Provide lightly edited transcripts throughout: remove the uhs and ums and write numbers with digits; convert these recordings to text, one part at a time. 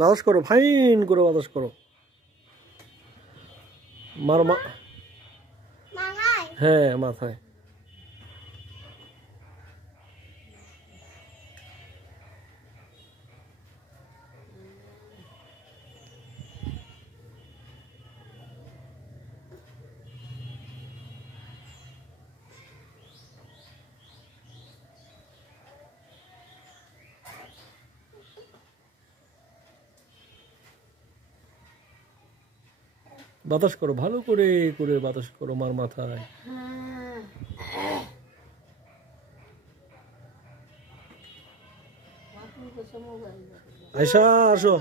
বাতাস করো, ফাইন করে বাতাস করো। মার মা, হ্যাঁ মাথায়। বাতাস করো, ভালো করে করে বাতাস করো মার মাথায়। আয়শা আসো।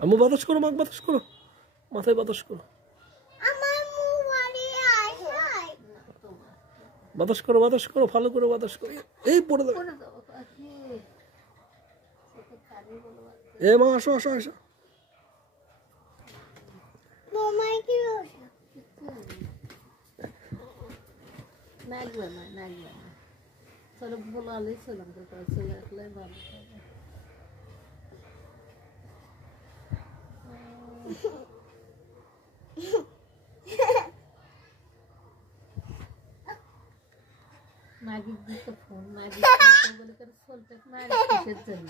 আম্মু বাতাস করো, মাকে বাতাস করো, মাথায় বাতাস করো, বাতাস করো, বাতাস করো, ভালো করে বাতাস করো। এই পড়ে দাও। এ মা আসো আসো আসো। ম্যাগি দিতে ফোন ম্যাগি বলে করে চলতে ম্যাগি কিসের জন্য